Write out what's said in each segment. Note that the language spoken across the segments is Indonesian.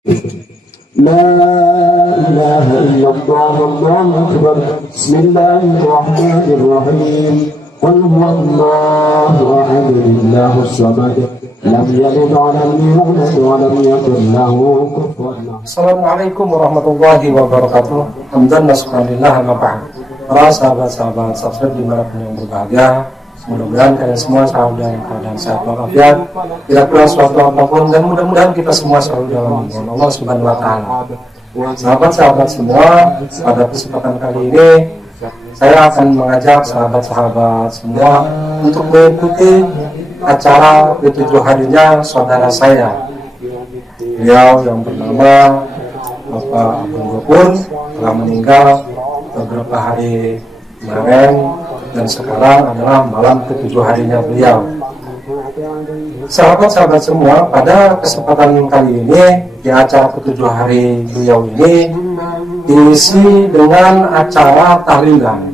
لا إله إلا الله الله أكبر بسم الله الرحمن الرحيم قل هو الله أحد الله الصمد لم يلد ولم يولد ولم يكن له كفوا أحد. Assalamualaikum warahmatullahi wabarakatuh. Hamdan nasrulillah wa ba'd. Para sahabat-sahabat subscribe dimanapun yang berbahagia, mudah-mudahan kalian semua selalu dalam keadaan sehat walafiat, tidak kurang suatu apapun, dan mudah-mudahan kita semua selalu dalam lindungan Allah Subhanahu wa Ta'ala. Sahabat-sahabat semua, pada kesempatan kali ini saya akan mengajak sahabat-sahabat semua untuk mengikuti acara ketujuh harinya saudara saya. Beliau yang bernama Bapak Abdul Ghafur telah meninggal beberapa hari kemarin, dan sekarang adalah malam ketujuh harinya beliau. Sahabat-sahabat semua, pada kesempatan kali ini di acara ketujuh hari beliau ini diisi dengan acara tahlilan.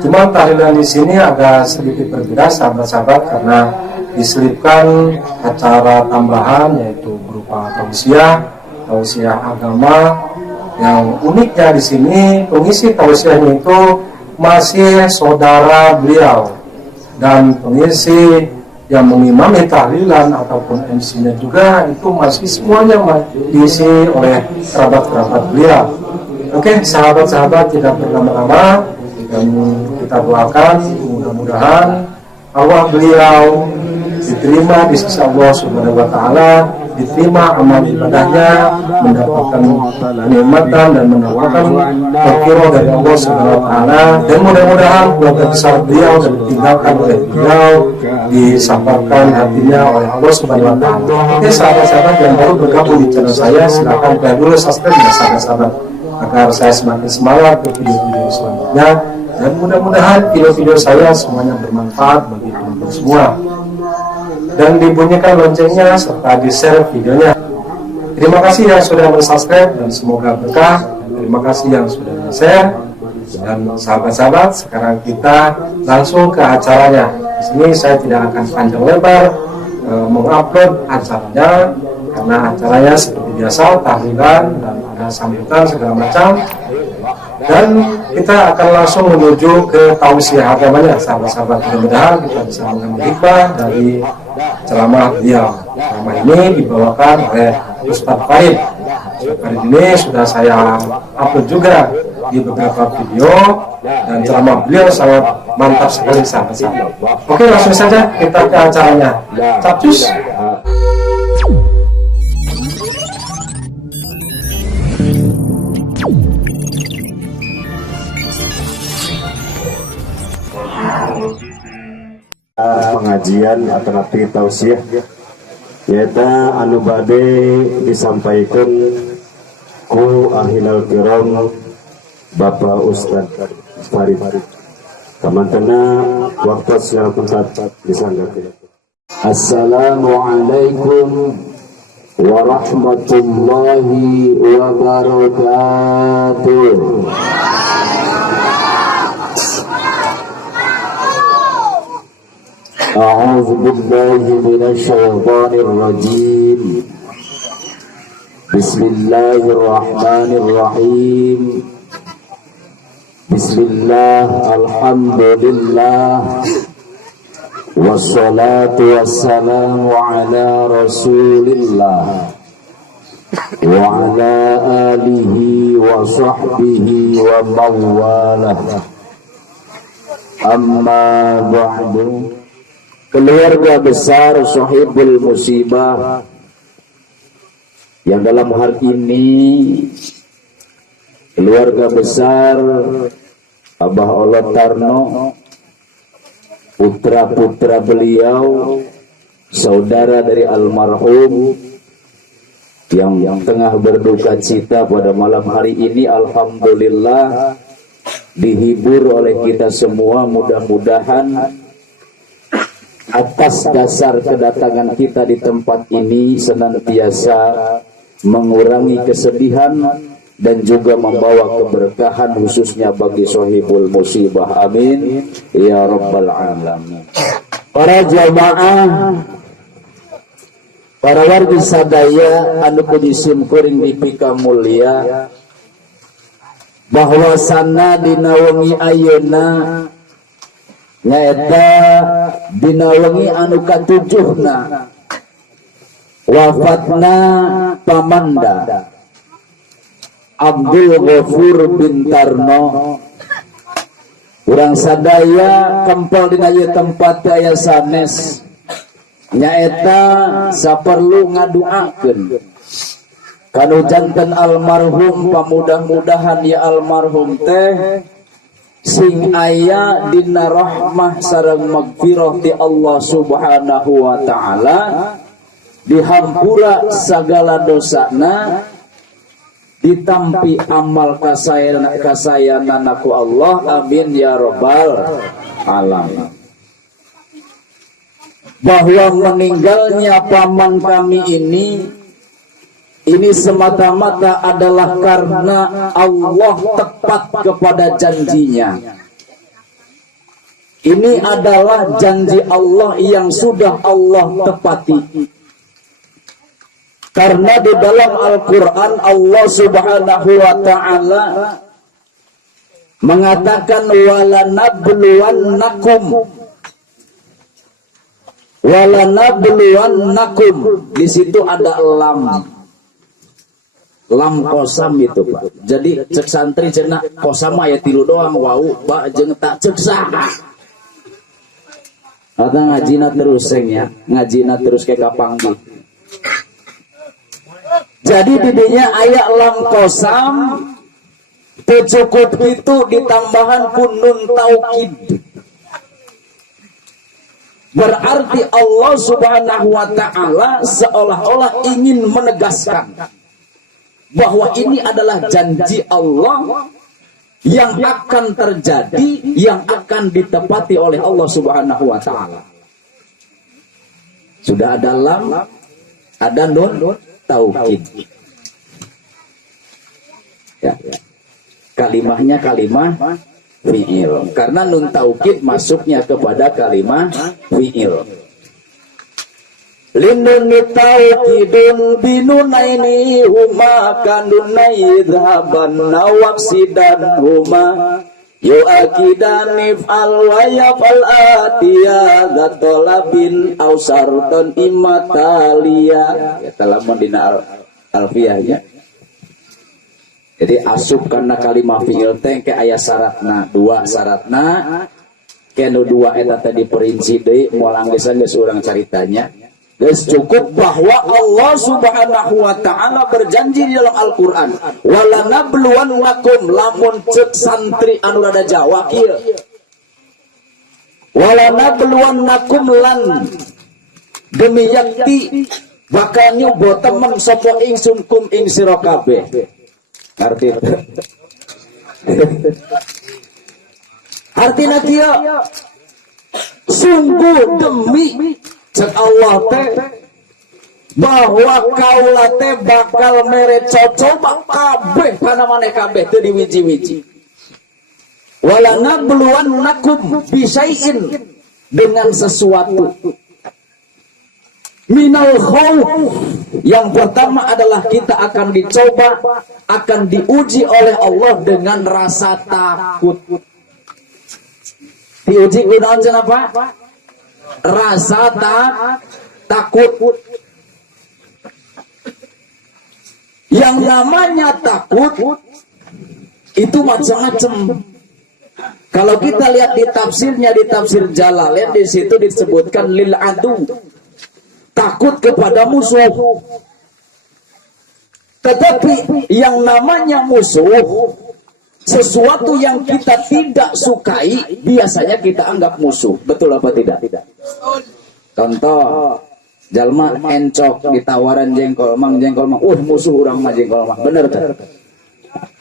Cuma tahlilan di sini agak sedikit berbeda sahabat-sahabat, karena diselipkan acara tambahan yaitu berupa tausiah agama. Yang uniknya di sini pengisi tausiahnya itu masih saudara beliau, dan pengisi yang mengimami tahlilan ataupun MC-nya juga itu masih semuanya diisi oleh kerabat-kerabat beliau. Oke, sahabat-sahabat, tidak berlama-lama, dan kita doakan mudah-mudahan Allah beliau diterima di sisi Allah Subhanahu wa Ta'ala, diterima amal ibadahnya, mendapatkan kenikmatan dan mendapatkan berkira dari Allah Subhanahu wa Ta'ala, dan mudah-mudahan keluarga besar beliau dan ditinggalkan oleh beliau disabarkan hatinya oleh Allah Subhanahu wa Ta'ala. Oke, sahabat-sahabat yang baru bergabung di channel saya, silakan klik dulu subscribe ya sahabat-sahabat, agar saya semakin semangat ke video-video selanjutnya, dan mudah-mudahan video-video saya semuanya bermanfaat bagi teman-teman semua. Dan dibunyikan loncengnya serta di-share videonya. Terima kasih yang sudah subscribe dan semoga berkah. Terima kasih yang sudah share. Dan sahabat-sahabat, sekarang kita langsung ke acaranya. Di sini saya tidak akan panjang lebar mengupload acaranya, karena acaranya seperti biasa tahlilan dan ada sambutan segala macam. Dan kita akan langsung menuju ke tausiah agamanya, sahabat-sahabat. Mudah-mudahan kita bisa mengambil hikmah dari ceramah beliau. Ceramah ini dibawakan oleh Ustadz Farid. Farid ini sudah saya upload juga di beberapa video, dan ceramah beliau sangat mantap sekali sahabat-sahabat. Oke, langsung saja kita ke acaranya. Capcus. Pengajian alternatif tausiah yaitu anu bade disampaikan ku ahilal kiram Bapak Ustadz Farid. Kamantana waktu secara tempat disanggakan. Assalamualaikum warahmatullahi wabarakatuh. أعوذ بالله من الشيطان الرجيم بسم الله الرحمن الرحيم بسم الله الحمد لله والصلاة والسلام على رسول الله وعلى آله وصحبه ومن والاه أما بعد. Keluarga besar Sohibul Musibah yang dalam hari ini keluarga besar Abah Allah Tarno, putra-putra beliau, saudara dari almarhum yang tengah berduka cita pada malam hari ini, alhamdulillah dihibur oleh kita semua. Mudah-mudahan atas dasar kedatangan kita di tempat ini senantiasa mengurangi kesedihan dan juga membawa keberkahan khususnya bagi Sohibul Musibah. Amin ya rabbal alamin. Para jamaah Para wargi sadaya anu puji simkuring dipika mulia, bahwasana dina wengi ayeuna nyaeta dina wengi anu katujuhna wafatna pamanda Abdul Ghafur bin Tarno. Urang sadaya kempel dina ieu tempat aya sanes nyaeta saperlu ngaduakeun kanu janten almarhum, pamudah-mudahan ya almarhum teh sing aya dina rahmah sareng magfirah ti Allah Subhanahu wa taala, dihampura sagala dosana, ditampi amal kasayanana ku Allah, amin ya rabbal alamin. Bahwa meninggalnya paman kami ini semata-mata adalah karena Allah tepat kepada janjinya. Ini adalah janji Allah yang sudah Allah tepati. Karena di dalam Al-Quran Allah Subhanahu wa ta'ala mengatakan walanabluwannakum. Di situ ada lam kosam itu Pak. Jadi cek santri cenah kosam aya 3 doang, wau ba jeung tak cek saha. Ada ngajina terus sengnya, ngajina terus ke kapanggih. Jadi didinya aya lam kosam teu cukup itu ditambahan ku nun taukid. Berarti Allah Subhanahu wa taala seolah-olah ingin menegaskan bahwa ini adalah janji Allah yang akan terjadi, yang akan ditepati oleh Allah Subhanahu wa taala. Sudah ada lam, ada nun taukid. Ya. Kalimahnya kalimah fi'il. Karena nun taukid masuknya kepada kalimah fi'il. Lindun taukidun binunaini huma kanunai dhaban nawaqsidan huma yu'akidan nif'al wa yaf'al atiya gatolabin ausarton imatalia. Ya telah mendina alfiyahnya. Jadi asup karena kalimah fi'il teh ke aya syaratna, 2 syaratna kenu 2 eta teh diperinci deui moal anggesan geus urang caritanya. Geus cukup bahwa Allah Subhanahu wa taala berjanji di dalam Al-Qur'an, walanabluwannakum, lamun ceuk santri anu rada Jawa kieu. Walanabluwannakum lan demi yakti bakal nyoba temen sapa ingsun kum ing sira kabeh. Artinya dia sungguh demi cek Allah teh bahwa kaula teh bakal mere cocoba kabeh kana maneh kabeh teu diwiji-wiji. Wala nabluwannakum bisyai'in, dengan sesuatu. Minal khauf, yang pertama adalah kita akan dicoba, akan diuji oleh Allah dengan rasa takut. Diuji kunaon cenah Pak? Rasa takut. Yang namanya takut itu macam-macam. Kalau kita lihat di tafsirnya, di tafsir Jalalain, di situ disebutkan lil adu, takut kepada musuh. Tetapi yang namanya musuh, sesuatu yang kita tidak sukai, biasanya kita anggap musuh. Betul apa tidak? Contoh, jalma encok ditawaran jengkol mang, musuh orang mah jengkol mang. Bener tak?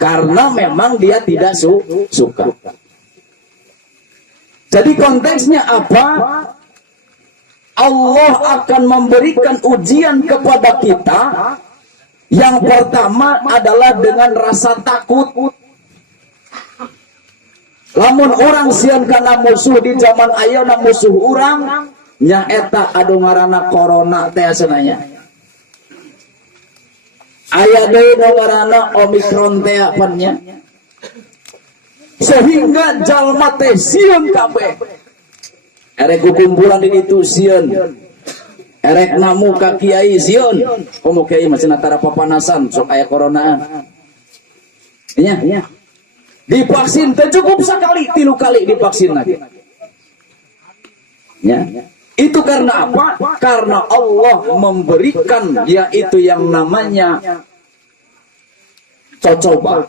Karena memang dia tidak suka. Jadi konteksnya apa? Allah akan memberikan ujian kepada kita. Yang pertama adalah dengan rasa takut. Lamun orang sieun kana musuh di zaman ayeuna musuh urang nya eta adu ngaranna corona teh asananya. aya deui nu ngaranna Omikron teh apanya, sehingga jalma teh sieun kabeh erek kumpulan di ditu sieun, erek namu ka kiai sieun, komo kiai masih natara papanasan sok aya coronaan nya divaksin teh cukup sekali 3 kali divaksin lagi ya. Itu karena apa? Karena Allah memberikan yaitu yang namanya coba.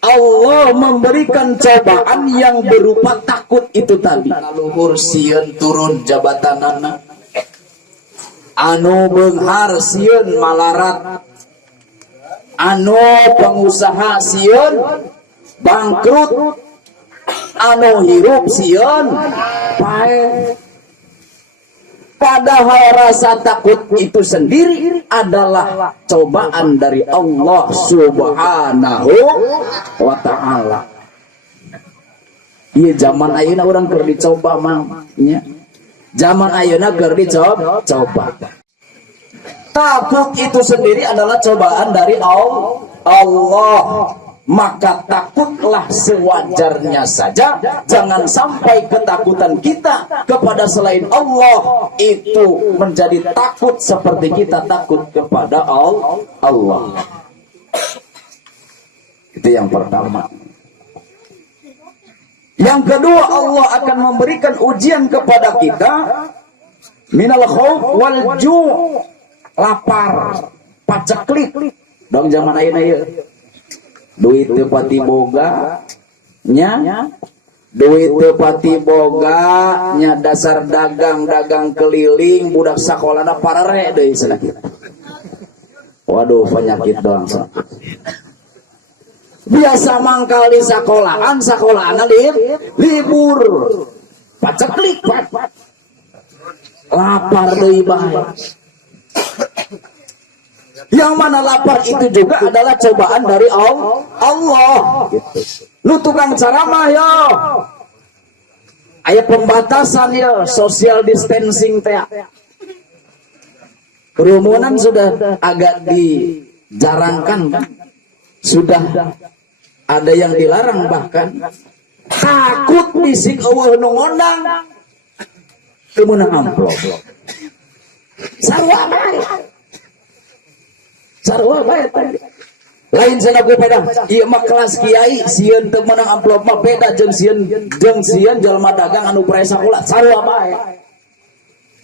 Allah memberikan cobaan yang berupa takut itu tadi. Luhur sieun turun jabatanana, anu beunghar sieun malarat, anu pengusaha sieun bangkrut, anu hirup sieun pae. Padahal rasa takut itu sendiri adalah cobaan dari Allah Subhanahu wa ta'ala. Iya zaman ayeuna urang keur dicoba mah nya. Zaman ayeuna keur dicoba. Takut itu sendiri adalah cobaan dari Allah. Maka takutlah sewajarnya saja, jangan sampai ketakutan kita kepada selain Allah itu menjadi takut seperti kita takut kepada Allah. Itu yang pertama. Yang kedua, Allah akan memberikan ujian kepada kita minal khauf wal ju', lapar, paceklik. Dong zaman ayeuna ieu duit teu pati boga nya, duit teu pati boga nya, dasar dagang keliling, budak sakolana parare deui cenah kita. Waduh, penyakit doang. Biasa mangkal di sekolahan libur paceklik lapar deui bae. Yang mana lapar itu juga adalah cobaan dari Allah. Lu tukang ceramah yo, aya pembatasan yo, social distancing teh. Kerumunan sudah agak dijarangkan kan? Sudah ada yang dilarang bahkan. Takut bisik eueuh nu ngondang teu meunang amplop. Sarua bae tadi. Lain cenah ku beda. Ieu mah kelas kiai, sieun teu meunang amplop mah beda jeung sieun jalma dagang anu prae sakola. Sarua bae.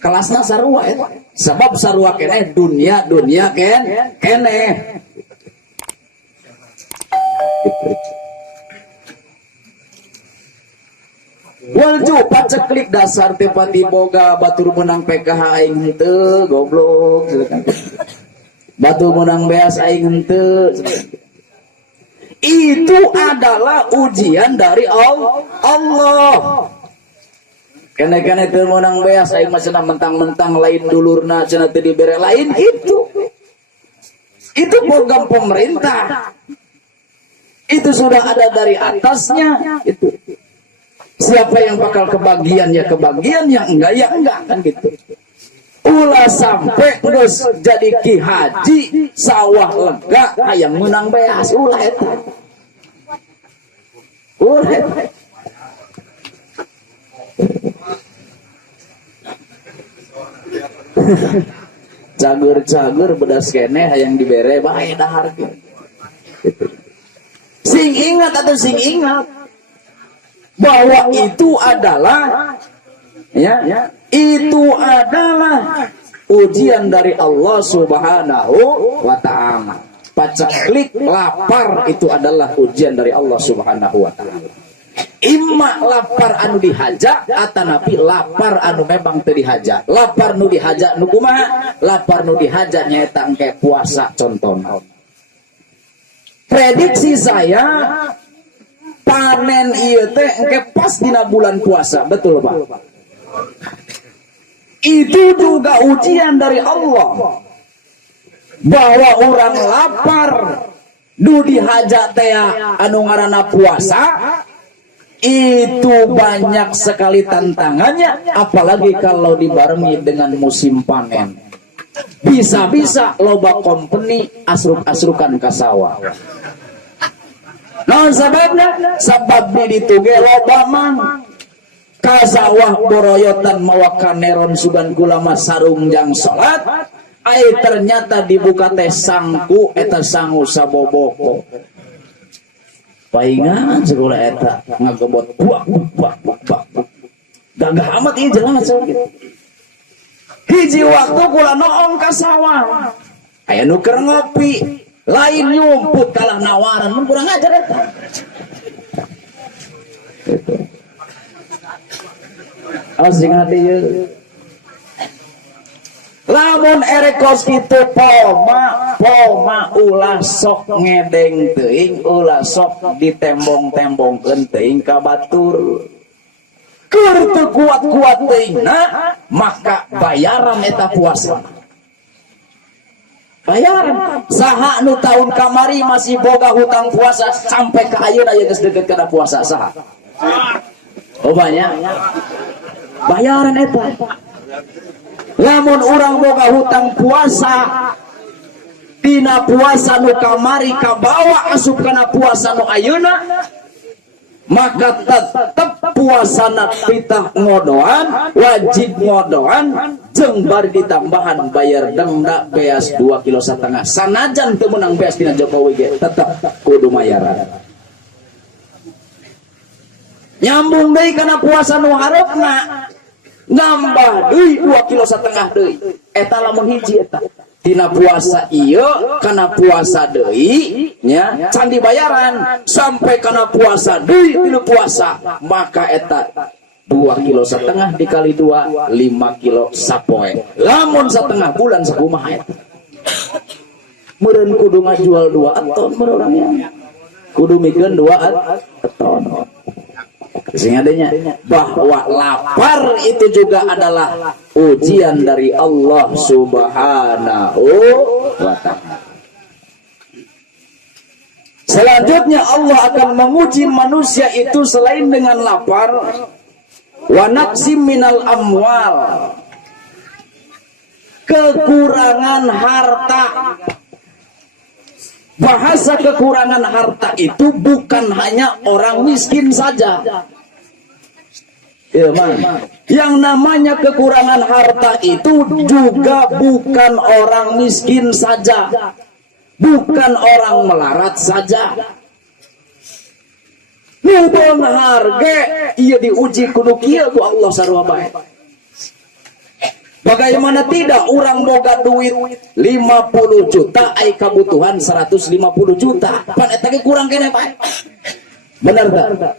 Kelasna sarua eta. Sebab sarua keneh dunia keneh. Walju paceklik dasar teh pati boga batur menang PKH aing henteu goblok. Batu menang beas aing henteu. Itu adalah ujian dari Allah. Kene-kene teu menang beas aing mah cenah mentang-mentang lain dulurna cenah teu dibere lain itu. Itu program pemerintah. Itu sudah ada dari atasnya itu. Siapa yang bakal kebagian ya kebagian, yang enggak ya enggak kan gitu. Ulah sampai terus jadi ki haji sawah lega hayang menang beas ulah eta. Cager bedas kene hayang dibere bae dahar gitu. Sing ingat bahwa itu adalah itu adalah ujian dari Allah Subhanahu wa ta'ala. Paceklik lapar itu adalah ujian dari Allah Subhanahu wa ta'ala. Imma lapar anu dihaja atanapi lapar anu memang teu dihaja. Lapar nu dihaja nu kumaha? Lapar nu dihaja nyaeta engke puasa contohna. Prediksi saya panen ieu teh engke pas dina bulan puasa, betul Pak? Itu juga ujian dari Allah bahwa orang lapar nu dihaja teh anu ngaranna puasa itu banyak sekali tantangannya, apalagi kalau dibarengi dengan musim panen. Bisa-bisa loba company asruk-asrukan ka sawah. Naon sababna? Sabab di ditu ge loba mang ka sawah boroyotan mawa kaneron sugan kulama sarung jang salat. Ai ternyata dibuka teh sangku eta sangu saboboko. Paingan sekolah eta ngagebot buak. Gagah amat ieu jelas gitu. Hiji waktu kula noong ka sawah. Aya nu keur ngopi, lain nyumput kalah nawaran, mun kurang ajar eta. Awas jeung hati ieu. Lamun erekos kitu poma ulah sok ngedeng teuing, ulah sok ditembong-tembongkeun teuing ka batur. Keur teu kuat-kuat teuingna, maka bayaran eta puasa. Bayaran. Saha nu taun kamari masih boga hutang puasa sampai ka ayeuna aya geus deukeut kana puasa saha? Oh banyak. Bayaran eta. Lamun urang boga hutang puasa dina puasa nu kamari kabawa asup kana puasa nu ayeuna, maka tetep puasana pitah ngodoan, wajib ngodoan, jeung bari ditambahan bayar denda beas 2,5 kilo. Sanajan teu meunang beas dina Jokowi ge tetep kudu mayaran. Nyambung deui kana puasa nu hareupeuna, nambah deui 2,5 kilo deui. Eta lamun hiji eta. Tina puasa ieu kana puasa deui nya can dibayaran sampai kana puasa deui tina puasa, maka eta 2,5 kilo dikali 2 5 kilo sapoe. Lamun setengah bulan sakumaha eta? Meureun kudu ngajual 2 aton meureun urangnya. Kudu mikeun 2 aton. Sehingga adanya bahwa lapar itu juga adalah ujian dari Allah Subhanahu wa ta'ala. Selanjutnya Allah akan menguji manusia itu selain dengan lapar, wa naqsim minal amwal, kekurangan harta. Bahasa kekurangan harta itu bukan hanya orang miskin saja. Ya, yang namanya kekurangan harta itu juga bukan orang miskin saja, bukan orang melarat saja. Nuhun harge ia diuji kudu kieu ku Allah sarua bae. Bagaimana tidak orang boga duit 50 juta ai kabutuhan 150 juta. Pan eta ge kurang kene bae. Benar tak?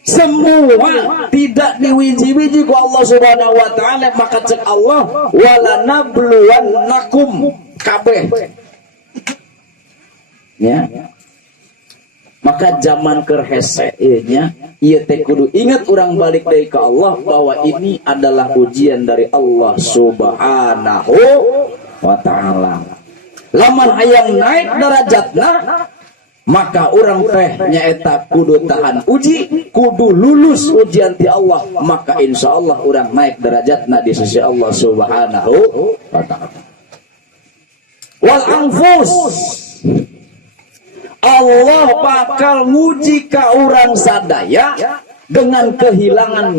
Semua tidak diwiji-wiji ku Allah Subhanahu wa ta'ala, maka cek Allah wala nabluwannakum kabeh. Ya. Maka zaman keur hese nya ieu teh kudu ingat urang balik deui ka Allah bahwa ini adalah ujian dari Allah Subhanahu wa ta'ala. Lamun hayang naik derajatna, maka orang teh nyaeta kudu tahan uji, kudu lulus ujian ti Allah, maka insya Allah orang naik derajatna di sisi Allah Subhanahu wa ta'ala. Wal anfus, Allah bakal nguji ka urang sadaya dengan kehilangan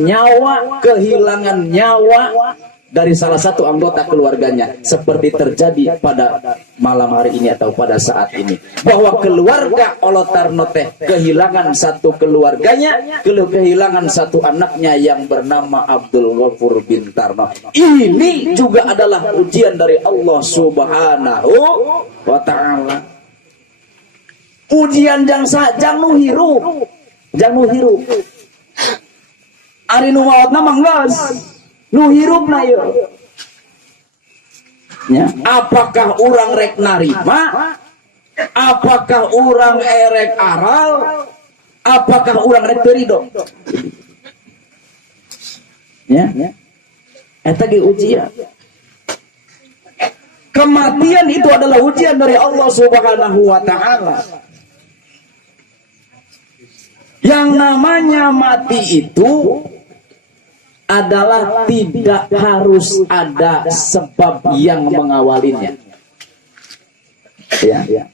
nyawa dari salah satu anggota keluarganya, seperti terjadi pada malam hari ini atau pada saat ini, bahwa keluarga Olotarno teh kehilangan satu keluarganya, kehilangan satu anaknya yang bernama Abdul Ghafur bin Tarno. Ini juga adalah ujian dari Allah Subhanahu wa ta'ala. Ujian jang nu hirup, ari nu maotna manggeus nu hirupna yeuh. Ya, apakah urang rek narima? Apakah urang erek aral? Apakah urang rek teu ridho? Ya, eta ge ujian. Kematian itu adalah ujian dari Allah Subhanahu wa ta'ala. Yang namanya mati itu adalah tidak harus ada sebab yang mengawalinya. Ya.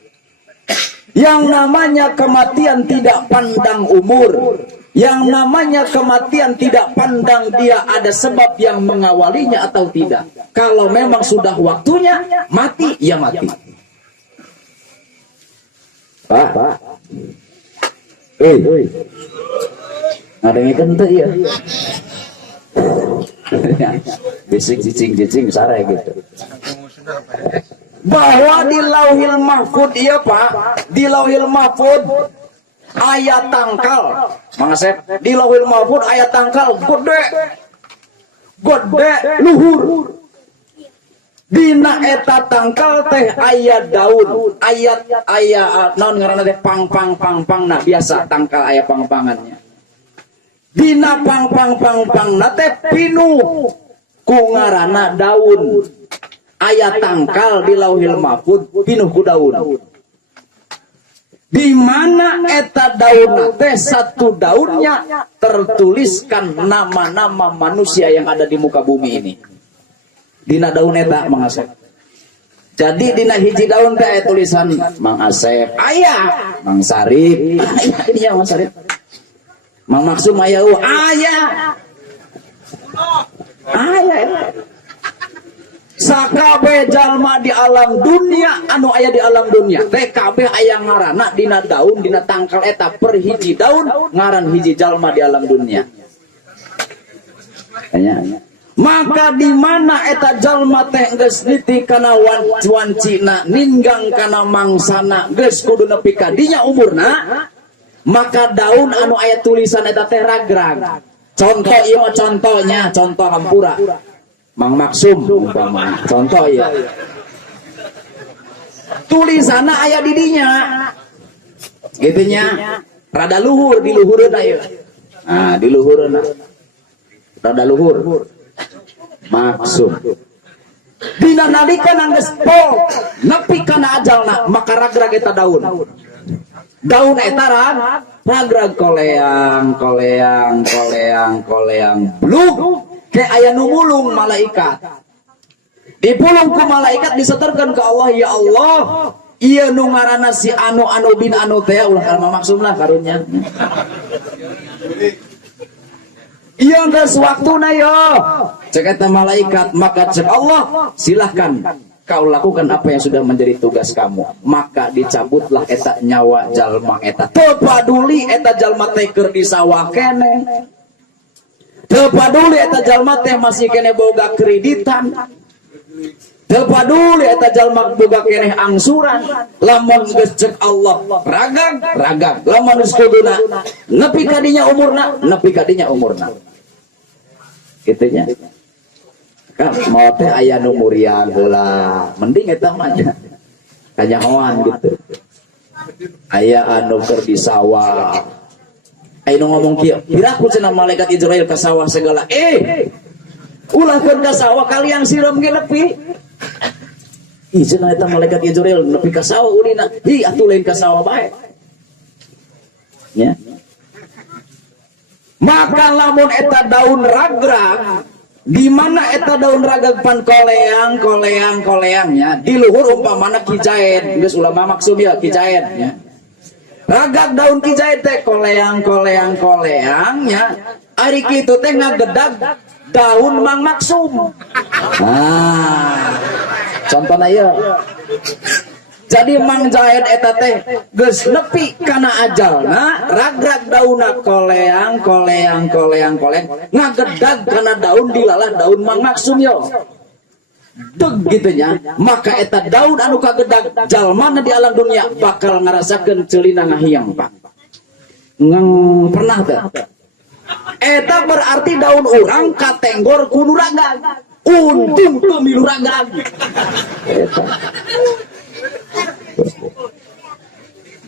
Yang namanya kematian tidak pandang umur. Yang namanya kematian tidak pandang dia ada sebab yang mengawalinya atau tidak. Kalau memang sudah waktunya mati, ya mati. Pak. Ada yang kentut ya. Bisik cicing sarai gitu. Bahwa di Lauhil Mahfud, iya Pak, di Lauhil Mahfud ayat tangkal, Mang Asep, di Lauhil Mahfud ayat tangkal gede luhur. Dina eta tangkal teh ayat daun, ayat naon ngaranna teh pang nah biasa tangkal aya pang-pangannya. Dina pang na teh pinuh ku ngaranna daun. Ayat tangkal di Lauhil Mahfud pinuh ku daun. Di mana eta daun teh satu daunnya tertuliskan nama-nama manusia yang ada di muka bumi ini. Dina daun eta Mang Asep. Jadi dina hiji daun teh aya tulisan Mang Asep, aya Mang Sarip, aya dia Mang Sarip. Mang Maksum aya aya. Sakabe jalma di alam dunia anu aya di alam dunia teh kabeh aya ngaranna dina daun dina tangkal eta per hiji daun ngaran hiji jalma di alam dunia. Maka di mana eta jalma teh geus niti kana wancina ninggang kana mangsana geus kudu nepi ka dinya umurna, maka daun anu aya tulisan eta teh ragrag. Contoh ieu contohnya contoh hampura. Mang Maksum umpama contoh ya. Tulisanna aya di dinya. Gitu nya. Rada luhur di luhureuna ieu. Nah, di luhureuna. Rada luhur. Maksum. Dina nalika geus pol nepi kana ajalna maka ragrag eta daun. Daun eta ragrag koleang blug. Kayak aya nu mulung malaikat. Dipulung ku malaikat diseterkeun ke Allah, ya Allah, ieu nu ngaranna si anu bin anu teh ulah kana maksudna karunya. Ieu geus waktuna yo. Cek eta malaikat, maka cek Allah, silahkan kau lakukan apa yang sudah menjadi tugas kamu. Maka dicabutlah eta nyawa jalma eta. Teu paduli eta jalma teh keur di sawah keneh. Teu paduli eta jalma teh masih kene boga kreditan. Teu paduli eta jalma boga keneh angsuran. Lamun geus ceuk Allah ragag. Lamun geus kuduna nepi ka dinya umurna. Kitu nya. Ka mau teh aya nu murian heula. Mending eta mah nya. Kanyahoan gitu. Aya anu keur di sawah. Ayo ngomong kieu, piraku cenah malaikat Israel ka sawah segala. Ulahkeun ka sawah kalian siram ge nepi. Ih cenah eta malaikat Israel nepi ka sawah ulina. Hi atuh lain ka sawah bae. Nya. Maka lamun eta daun ragrag, di mana eta daun ragrag pan koleang-koleangnya di luhur umpamana kijaen, geus ulama maksud ya kijaen nya. Ragag daun kijaen teh koleang-koleangnya ari kitu teh ngagedag daun Mang Maksum. Contohna ieu. Jadi Mang Jaed eta teh geus nepi kana ajalna ragrag daunna koleang ngagedag kana daun dilalah daun Mang Maksum yo. Deg gitunya, maka eta daun anu kagedag jalmana di alam dunia bakal ngarasakeun ceulina ngahiang Pak. Pernah teh? Eta berarti daun urang katenggor kudu ragag. Untung teu milu ragag. Eta.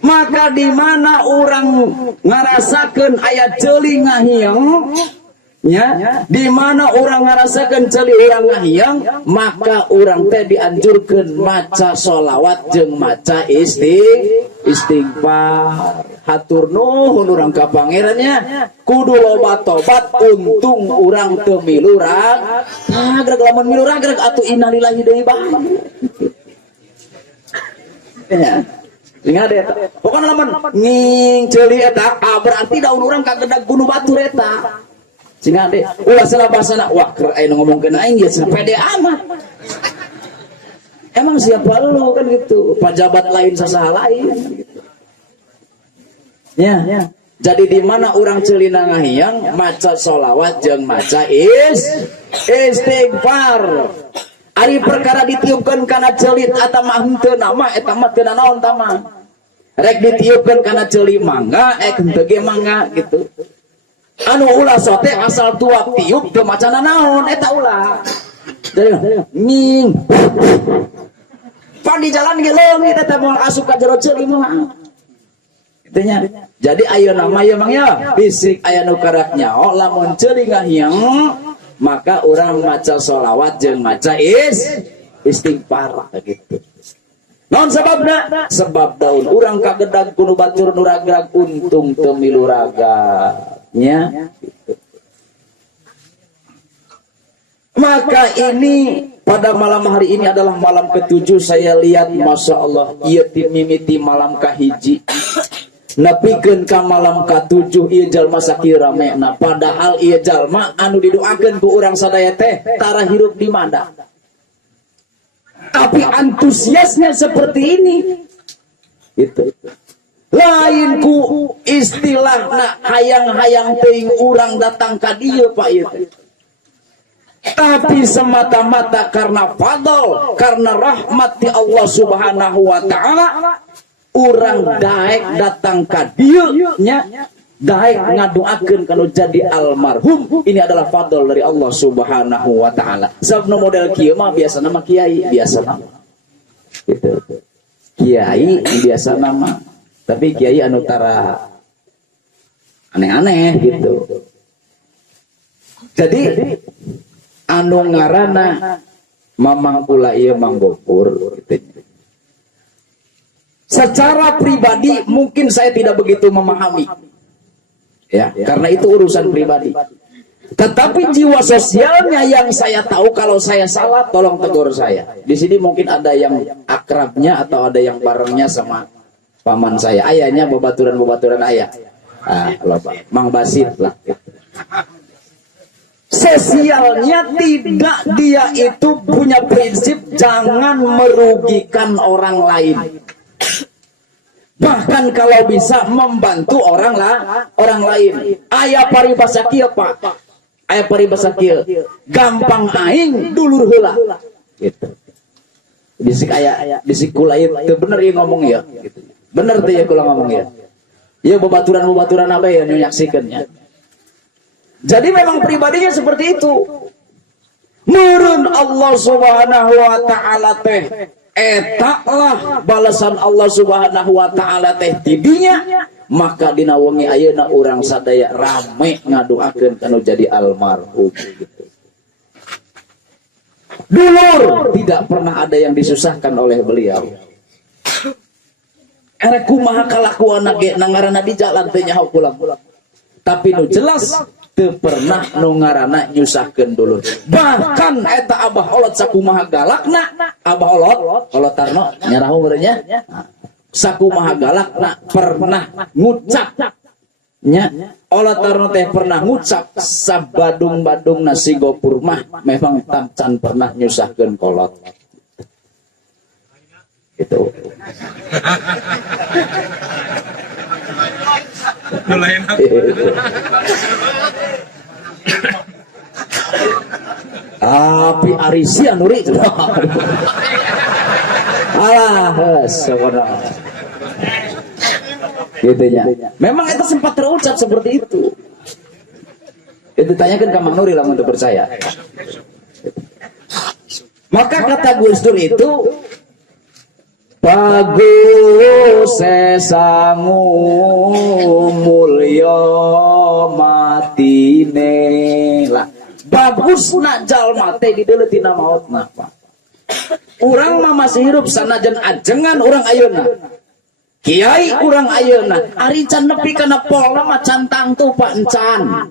Maka di mana orang ngarasakeun aya ceuli ngahiang nya di mana orang ngarasakeun ceuli urang ngahiang maka urang teh dianjurkeun maca sholawat jeung maca istighfar. Hatur nuhun urang ka pangerannya kudu loba tobat untung urang teu milu ragrag. Lamun milu ragrag atuh innalillahi deui bae. Ya. Ingat eta. Pokona lamun nging ceuli eta berarti daun urang kagedag gunung batur eta. Singa deh, ulah salah bahasana, wah ayo ngomongkeun aing geus pede amat. Emang siapa lu kan gitu, pejabat lain sasaha lain gitu. Ya. Jadi di mana orang ceulina ngahiang maca sholawat jeung maca istighfar. Ari perkara ditiupkeun kana ceulit atawa henteu nama eta mah teu naon tama. Rek ditiupkeun kana ceuli mangga henteu ge mangga gitu. Anu ulah sote asal tuap tiup teu macana naon eta ulah. Jadi nying. Pan di jalan ge leungit eta moal asup ka jero ceuli mah. Kitu nya. Jadi ayeuna mah ya Mang ya, bisik aya nu karak nyaho lamun ceuli ngahiang maka urang maca sholawat jeung maca istighfar gitu. Naon sababna? Sebab daun urang kagedag kudu batur nu ragrag untung teu milu raganya. Maka ini pada malam hari ini adalah malam ke-7 saya lihat Masya Allah ieu mimiti malam kahiji nepikeun ka malam ka-7 ieu jalma sakieu ramena padahal ieu jalma anu didoakeun ku urang sadaya teh tara hirup di mana. Tapi antusiasnya seperti ini itu lain ku istilahna hayang-hayang teuing urang datang ka dieu Pak ieu teh. Tapi semata-mata karena fadl, karena rahmat Allah Subhanahu wa taala urang daek datang ka dieu nya daek ngadoakeun kana jadi almarhum. Ini adalah fadl dari Allah Subhanahu wa taala. Sabna model kieu mah biasana mah kiai biasana gitu. Kiai biasana mah tapi kiai anu tara aneh-aneh gitu. Jadi anu ngaranna Mamang Ula ieu Mang Gopur gitu. Secara pribadi mungkin saya tidak begitu memahami. Ya, karena itu urusan pribadi. Tetapi jiwa sosialnya yang saya tahu, kalau saya salah tolong tegur saya. Di sini mungkin ada yang akrabnya atau ada yang barengnya sama paman saya. Ayahnya bebaturan ayah. Kalau Mang Basit lah. Sosialnya tidak, dia itu punya prinsip jangan merugikan orang lain. Bahkan kalau bisa membantu orang lain. Aya paribasa kieu Pak. Aya paribasa kieu. Gampang aing dulur heula. Gitu. Bisik aya bisik kula ieu teu bener ieu ngomong ya gitu. Bener teh ya kula ngomong ya. Ieu babaturan-babaturan apa ya nu nyaksikeun nya. Jadi memang pribadinya seperti itu. Nurun Allah Subhanahu wa taala teh etaklah balasan Allah Subhanahu wa taala teh tidinya, maka dina wengi ayeuna urang sadaya rame ngadoakeun kana jadi almarhum gitu. Dulur tidak pernah ada yang disusahkan oleh beliau. Erek kumaha kalakuanna ge nangarana di jalan teh nyaho pulang-pulang. Tapi nu jelas teu pernah nu ngaranna nyusahkeun dulur. Bahkan eta Abah Olot sakumaha galakna, Abah Olot tarno nyarahu beureunya. Sakumaha galakna pernah ngucap nya. Olot tarno teh pernah ngucap sabadung-badung nasi Gopur mah memang tamcan pernah nyusahkeun kolot. Itu. Tapi arisi anuri alah sebenarnya gitu ya. Memang itu sempat terucap seperti itu. Itu tanyakan ke Mang Nuri lah untuk percaya. Maka kata Gus Dur itu Bagus sesangu mulya matine lah. Bagus nak jalma teh dideuletina mautna Pak. Urang mah masih hirup sanajan ajengan urang ayeuna. Kiai urang ayeuna ari can nepi kana polna mah cantang tuh Pak encan.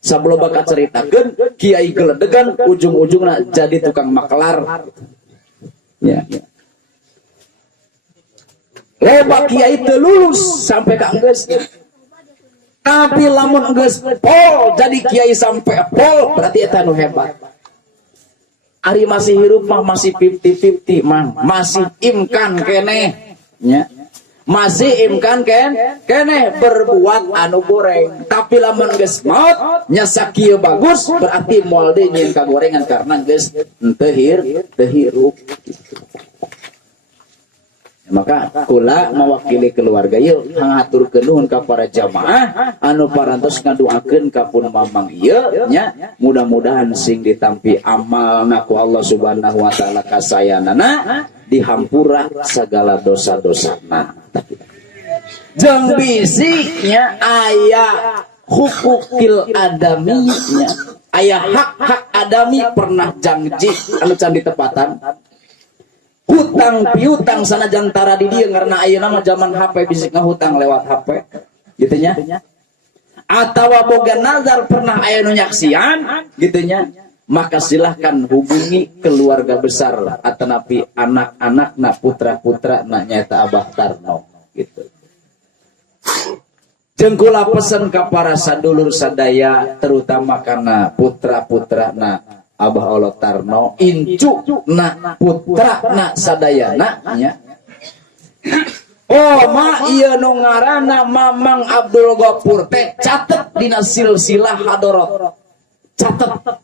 Sabelum bakal ceritakeun kiai geledegan ujung-ujungna jadi tukang maklar. Ya. Loba kiai teu lulus sampai ka enggeus. Tapi lamun enggeus pol jadi kiai sampai pol berarti eta nu hebat. Ari masih hirup mah masih 50-50 mah, masih imkan keneh nya. Masih imkan keneh berbuat anu goreng. Tapi lamun geus maot nya sakieu bagus berarti moal deui nyeun kagorengan karena geus teu hirup. Maka kula mewakili keluarga yeuh ngaturkeun nuhun ka para jamaah anu parantos ngadoakeun ka pun mamang ieu nya mudah-mudahan sing ditampi amalna ku Allah Subhanahu wa taala kasayanana dihampura segala dosa-dosana. Jeung bisiknya aya hukukil adaminya, aya hak-hak adami pernah janji anu can ditepatan. Hutang piutang sanajan tara di dieu karena ayeuna mah zaman HP bisik ngahutang lewat HP gitu nya. Atawa boga nazar pernah aya nu nyaksian gitu nya. Maka silahkan hubungi keluarga besar atanapi anak-anakna putra-putrana nyaeta Abah Tarno gitu. Jeung kula pesen ka para sadulur sadaya terutama kana putra-putrana Abah Allah Tarno incu na putra na sadayana nya. Oh ma ieu nu ngaranna Mamang Abdul Ghafur teh catet dina silsilah hadarat. Catet.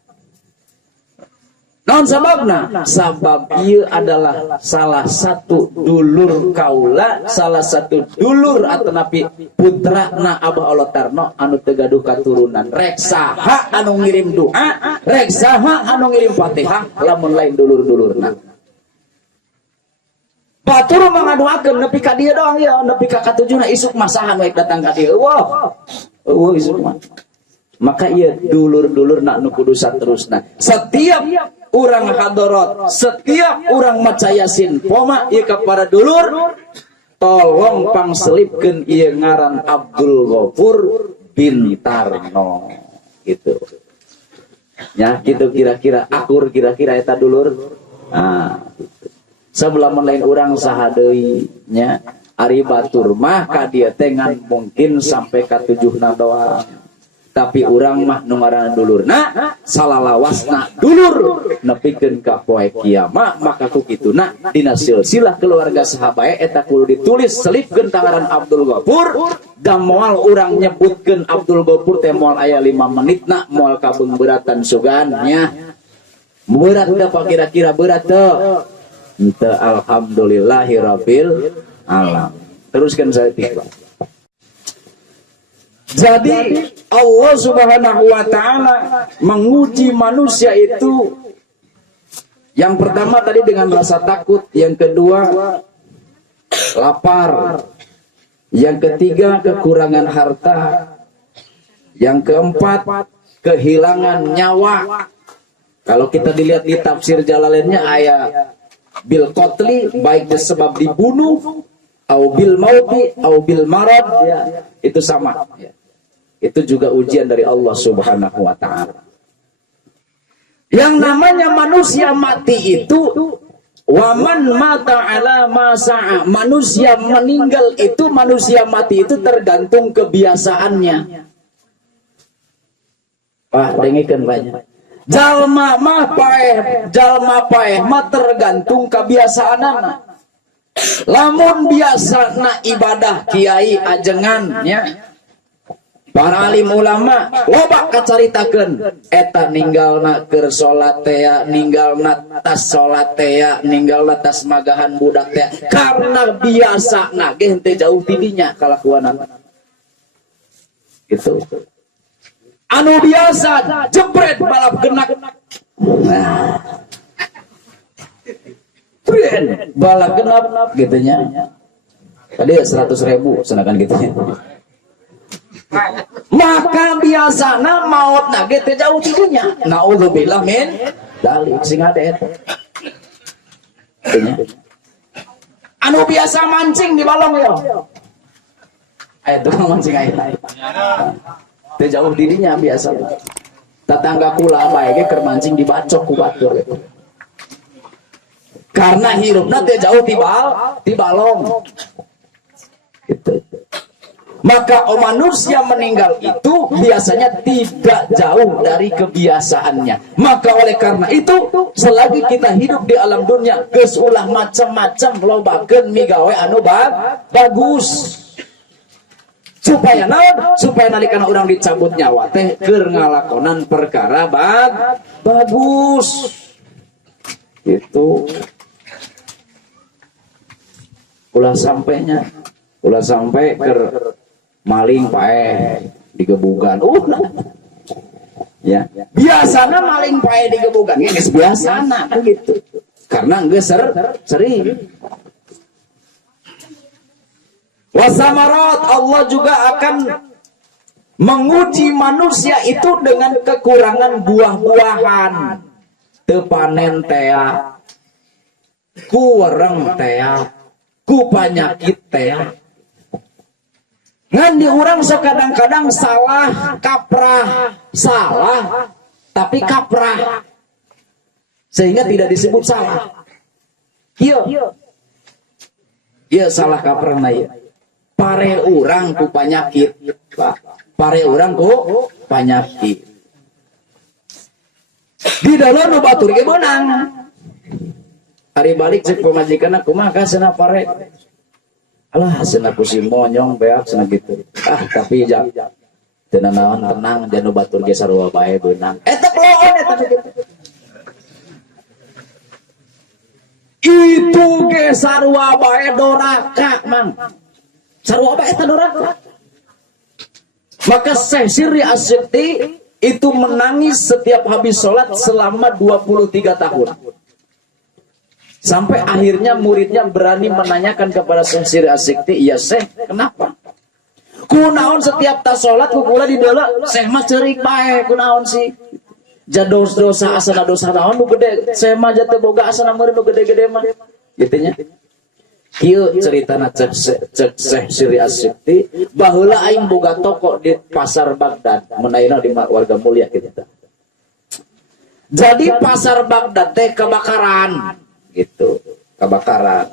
Naon sababna? Sabab ieu adalah salah satu dulur kaula, salah satu dulur atanapi putrana Abah Allah Tarno anu teu gaduh katurunan. Rek saha anu ngirim doa, rek saha anu ngirim Fatihah lamun lain dulur-dulurna. Batur mengaduakeun nepi ka dieu doang ya, nepi ka katujuna isuk masahan we datang ka dieu. Wah. Isuk mah. Maka ieu dulur-dulur nak nu kudu saterusna. Setiap urang hadarat, setiap urang maca Yasin poma ieu ka para dulur tolong pangselipkeun ieu ngaran Abdul Ghafur bin Tarno gitu. Ya, gitu kira-kira akur kira-kira eta dulur. Nah, gitu. Sabula lain urang saha deui nya ari batur mah ka dieu teh ngan mungkin sampai ka 7na doang. Tapi urang mah nu ngaranna dulurna salalawasna dulur nepikeun ka poe kiamat maka ku kituna dina silsilah keluarga sahabae eta kudu ditulis selipkeun tangaran Abdul Ghafur da moal urang nyebutkeun Abdul Ghafur teh moal aya 5 menitna moal kabeungbeuratan sugan nya. Berat teh apa kira-kira berat teh? Henteu alhamdulillahirabbil alamin. Teruskan saya tiba. Jadi Allah Subhanahu wa taala menguji manusia itu yang pertama tadi dengan rasa takut, yang kedua lapar, yang ketiga kekurangan harta, yang keempat kehilangan nyawa. Kalau kita dilihat di tafsir Jalalainnya ayat bil qatli baik disebab dibunuh au bil mauti au bil marad ya, itu sama ya. Itu juga ujian dari Allah Subhanahu wa taala. Yang namanya manusia mati itu waman mata ala masa'a, manusia meninggal itu, manusia mati itu tergantung kebiasaannya. Pak, dengikeun banyak. Jalma paeh mah tergantung kebiasaanana. Lamun biasana ibadah kiai ajengan nya. Para alim ulama loba kacaritakeun eta ninggalna keur salat teh, ninggalna tas salat teh, ninggalna tas magahan budak teh karena biasana ge henteu jauh ti dinya kalakuanna. Gitu. Anu biasa jebret balap genak. Nah. den bala genap gitunya. Tadi 100.000 senakan gitunya. Maka biasana maut nage teh jauh tidinya. Naudzubillah min dalik sing ade eta. Anu biasa mancing di balong yo. Aya tukang mancing aya. Teh jauh tidinya biasa. Tetangga kula bae ge keur mancing dibacok ku batur. Karena hirupna teh jauh ti balong. Gitu. Maka manusia meninggal itu biasanya tidak jauh dari kebiasaannya. Maka oleh karena itu, selagi kita hidup di alam dunia, geus ulah macam-macam lobakeun migawe anu bagus. Supaya naon? Supaya nalikana urang dicabut nyawa teh keur ngalakonan perkara bagus. Itu ulah sampai ke maling pae digebugan. Ya. Biasana maling pae digebugan geus biasana gitu. Karena geus sering. Wasamarat, Allah juga akan menguji manusia itu dengan kekurangan buah-buahan. Teu panen tea, ku wereng tea, ku panyakit tea. Ngan di urang sok kadang-kadang salah kaprah, salah tapi kaprah. Sehingga tidak disebut salah. Ieu salah kaprah na ieu. Pare urang ku panyakit, pare urang ku panyakit. Di dalam nu batur ge beunang. Ari balik cek pemajikanna kumaha ka cenah pare. Alah cenah ku si monyong beak cenah gitu. Tapi teu naon tenang janu batur ge sarua bae beunang. Eta kloon eta gitu. Itu ge sarua bae doraka, Mang. Sarua bae eta doraka. Maka Syekh Sirri Asyikti itu menangis setiap habis sholat selama 23 tahun. Sampai akhirnya muridnya berani menanyakan kepada Syekh Sirri Asyikti, "Ya Syekh, kenapa? Kunaon setiap tas sholat kukula di deula, Syekh mah ceurik bae, kunaon sih? Jados dosa asana dosa naon nu gede, Syekh mah jate boga asana meureun nu gede-gede mah." Gitu nya. Kieu ceritana cek Syekh Sirri Asyikti, baheula aing boga toko di pasar Baghdad, menaina di warga mulia kita. Jadi pasar Baghdad teh kebakaran. Gitu, kebakaran,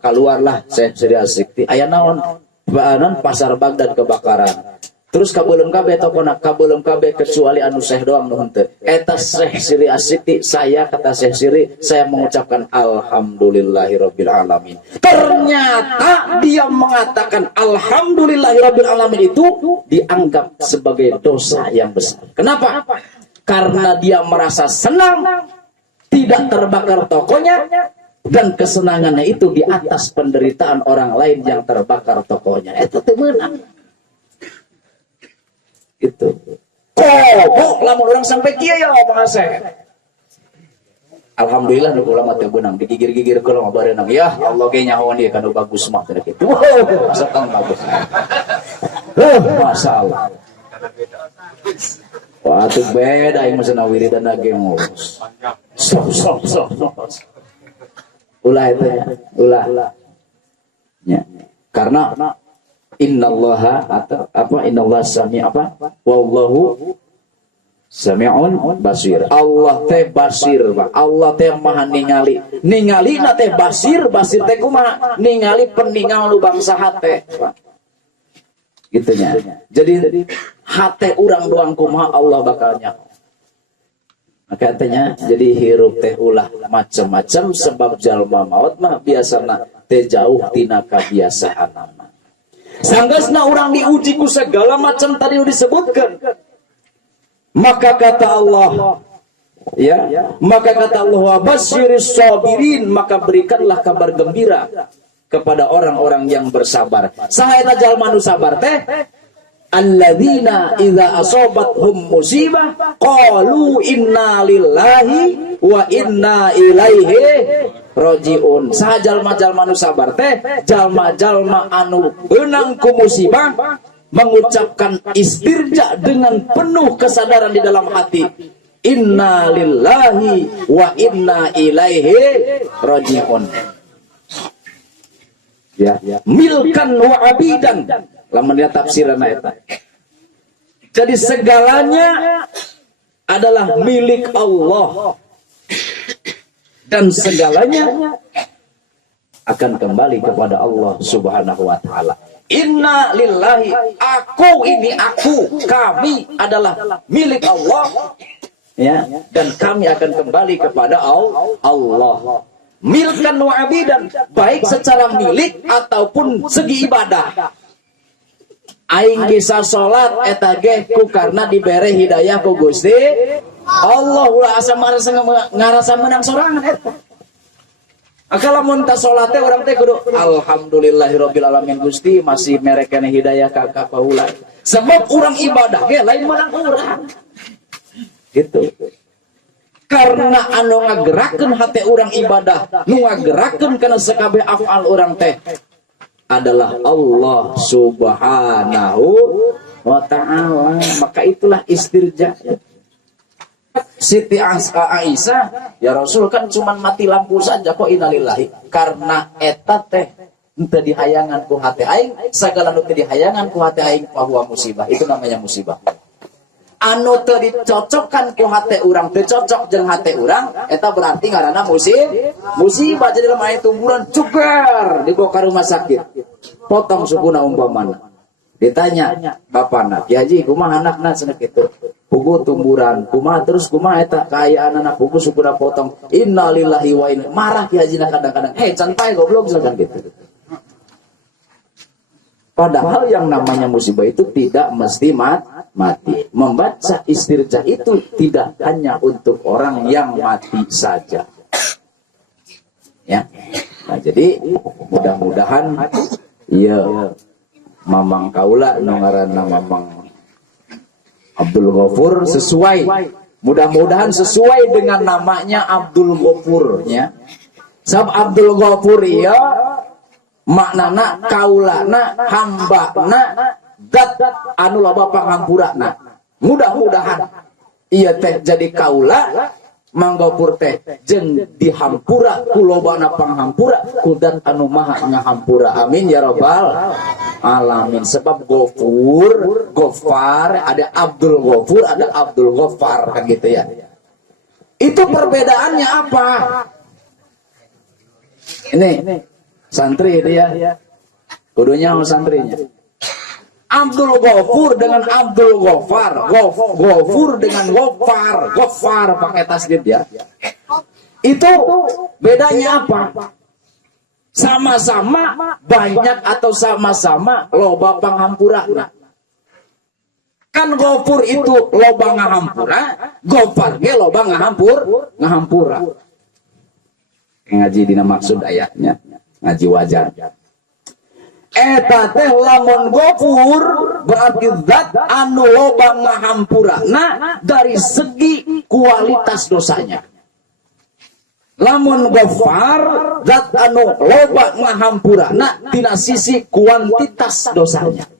keluarlah Syekh Sirri Asyikti, aya naon pasar Baghdad kebakaran. Terus kabeulem kabeh tokona, kabeulem kabeh kecuali anu Syekh doang nu henteu. Eta Syekh Sirri Asyikti, kata Syekh Sirri, saya mengucapkan alhamdulillahirabbil alamin. Ternyata dia mengatakan alhamdulillahirabbil alamin itu dianggap sebagai dosa yang besar. Kenapa? Karena dia merasa senang tidak terbakar tokonya, dan kesenangannya itu di atas penderitaan orang lain yang terbakar tokonya. Itu temenang. Itu. Kok lamun orang sampai kieu ya Mang Syekh. Alhamdulillah nu ulama teh beunang digigir-gigir kula mah bareunang. Ya Allah ge nyahoan ieu kanu bagus mah teh kitu. Sakang bagus. Masalah. Wah, itu beda yang masih wiridan lagi ngurus. Sok. Ulah itu ya, ulah. Ya. Karena innallaha atau apa innallaha sami apa? Wallahu sami'un basir. Allah teh basir, Pak. Allah teh maha ningali. Ningalina teh basir teh kumaha? Ningali peningal nu bangsa hate, Pak. Gitunya. Jadi hate urang doang kumaha Allah bakalnya. Maka katanya jadi hirup teh ulah macam-macam sebab jalma maut mah biasana teh jauh tina kabiasaanna. Sanggeusna urang diuji ku segala macam tadi disebutkan. Maka kata Allah, maka kata Allah wa basyiris sabirin, maka berikanlah kabar gembira kepada orang-orang yang bersabar. Saha eta jalma nu sabar teh? alladzina idza asabathum musibah qalu inna lillahi wa inna ilaihi rajiun. Saha jalma-jalma nu sabar teh jalma-jalma anu beunang ku musibah mengucapkan istirja dengan penuh kesadaran di dalam hati, inna lillahi wa inna ilaihi rajiun. Ya, milkan wa abidan. Lamun dia tafsiran eta. Jadi segalanya adalah milik Allah dan segalanya akan kembali kepada Allah Subhanahu wa taala. Inna lillahi, kami adalah milik Allah, ya, dan kami akan kembali kepada Allah. Milkan wa abidan, baik secara milik ataupun segi ibadah. Aing bisa sholat eta ge ku karena dibere hidayah ku Gusti Allah, ulah asa ngarasa menang sorangan eta. Akalamun ta sholat teh urang teh kudu alhamdulillahirabbil alamin Gusti masih mere keneh hidayah ka kaula. Sebab urang ibadah ge lain menang urang. Gitu. Karena anu ngagerakeun hate urang ibadah, nu ngagerakeun kana sakabeh afal urang teh adalah Allah Subhanahu wa ta'ala. Maka itulah istirja. Siti Aisyah, ya Rasul kan cuma mati lampu saja kok innalillahi. Karena eta teh teu dihayangan ku hate aing, sagala nu teu dihayangan ku hate aing bahwa musibah. Itu namanya musibah. Anu teu dicocokkan ku hate urang, teu cocok jeung hate urang, eta berarti ngaranna musibah. Jadi lemah itu bulan cuker dibawa ke rumah sakit. Potong sukuna umpamana. Ditanya bapana, "Ki Haji, kumaha anakna cenah kitu?" Pugu tumburan, kumaha terus kumaha eta kaayaan anak pugu sukuna potong. Innalillahi wa inna. Marah Ki Haji kadang-kadang. Can pae goblok misalkan gitu. Padahal yang namanya musibah itu tidak mesti mati. Membaca istirja itu tidak hanya untuk orang yang mati saja. Ya. Nah, jadi mudah-mudahan ya mamang kaula nu ngaranna Mamang Abdul Ghafur sesuai. Mudah-mudahan sesuai dengan namanya Abdul Ghafur ya. Sabab Abdul Ghafur ya maknana kaulana hambana dat anu loba pangampurana. Mudah-mudahan ieu teh jadi kaula manggapur teh jeung dihampura ku lobana panghampura ku dat anu maha ngahampura. Amin ya rabbal alamin. Sebab Ghafur, Ghaffar, ada Abdul Ghafur, ada Abdul Ghaffar kan gitu ya. Itu perbedaannya apa? Ini santri dia. Kudunya santrinya. Abdul Ghafur dengan Abdul Ghaffar, Ghafur dengan Ghaffar pakai tasdid ya. Itu bedanya apa? Sama-sama banyak atau sama-sama loba panghampurana. Kan Ghafur itu loba ngahampura, Ghaffar ge loba ngahampura. Ngaji dina maksud ayatnya, ngaji wajar. Eta teh lamun Ghafur berarti zat anu loba ngahampurana dari segi kualitas dosanya. Lamun Ghaffar zat anu loba ngahampurana tina sisi kuantitas dosanya.